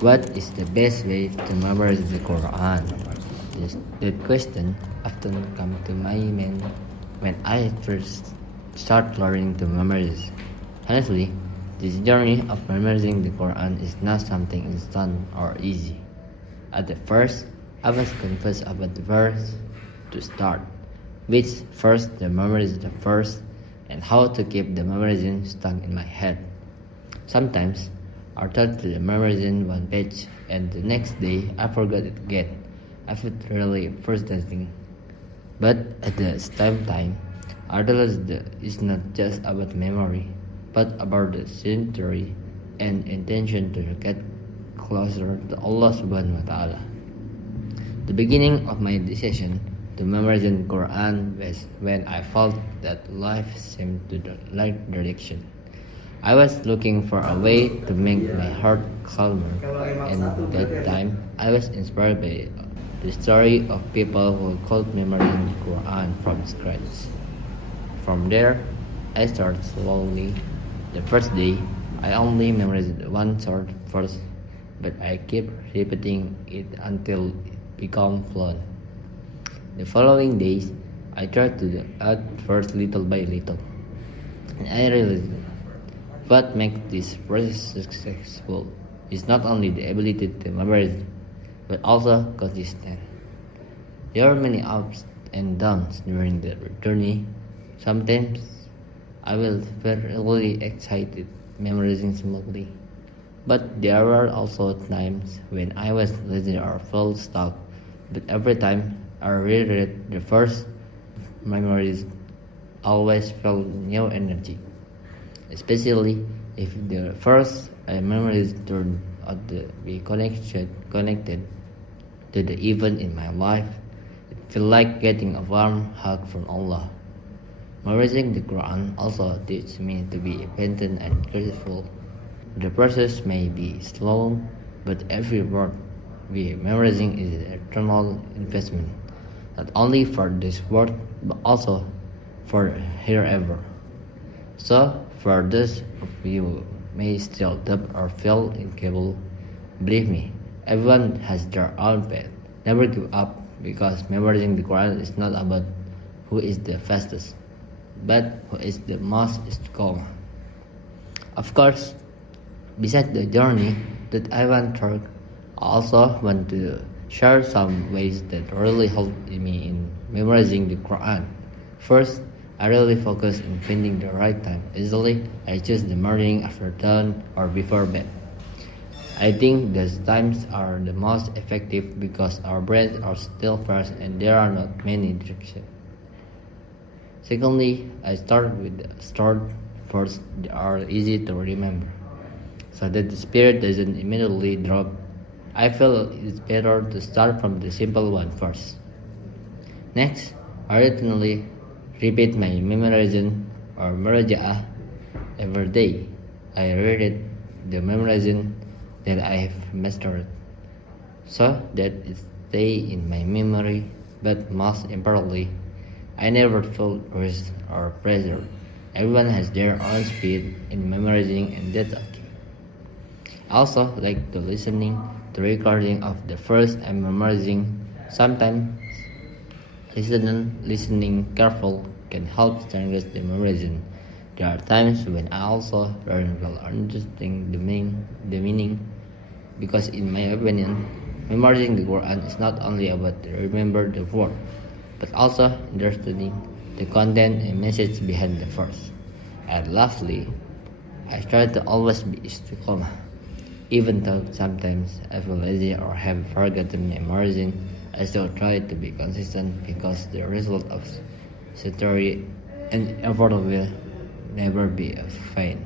What is the best way to memorize the Quran? That question often comes to my mind when I first start learning to memorize. Honestly, this journey of memorizing the Quran is not something instant or easy. At the first, I was confused about the verse to start, which first the memorize the first, and how to keep the memorizing stuck in my head. Sometimes I thought to memorizing one page, and the next day I forgot it again. I felt really frustrating. But at the same time, I realized that it's not just about memory, but about the sincerity and intention to get closer to Allah subhanahu wa ta'ala. The beginning of my decision to memorize the Quran was when I felt that life seemed to the right direction. I was looking for a way to make my heart calmer, and that time I was inspired by the story of people who could memorize the Quran from scratch. From there, I started slowly. The first day, I only memorized one short verse, but I kept repeating it until it became fluent. The following days, I tried to add verse little by little, and I realized what makes this process successful is not only the ability to memorize, but also consistent. There are many ups and downs during the journey. Sometimes I will feel really excited memorizing smoothly, but there were also times when I was lazy or felt stuck. But every time I reread the first, memories always felt new energy, especially if the first memories turned out to be connected to the event in my life. It felt like getting a warm hug from Allah. Memorizing the Quran also teaches me to be patient and grateful. The process may be slow, but every word we memorizing is an eternal investment, not only for this world, but also for herever. So, for those of you who may still doubt or feel incapable, believe me, everyone has their own path. Never give up, because memorizing the Quran is not about who is the fastest, but who is the most strong. Of course, besides the journey that I went through, I also want to share some ways that really helped me in memorizing the Quran. First, I really focus on finding the right time. Usually, I choose the morning, after dawn, or before bed. I think those times are the most effective because our brains are still fresh and there are not many distractions. Secondly, I start with the short verses that are easy to remember, so that the spirit doesn't immediately drop. I feel it's better to start from the simple one first. Next, I routinely repeat my memorization or muraja'ah every day. I reread the memorization that I have mastered, so that it stays in my memory. But most importantly, I never felt rushed or pressure. Everyone has their own speed in memorizing, and that's okay. I also like to listening to recording of the first I'm memorizing. Sometimes listening careful can help strengthen the memorization. There are times when I also learn while understanding the meaning, because in my opinion, memorizing the Quran is not only about to remember the word, but also understanding the content and message behind the verse. And lastly, I try to always be istiqomah. Even though sometimes I feel lazy or have forgotten memorizing, I still try to be consistent, because the result of study and effort will never be a vain.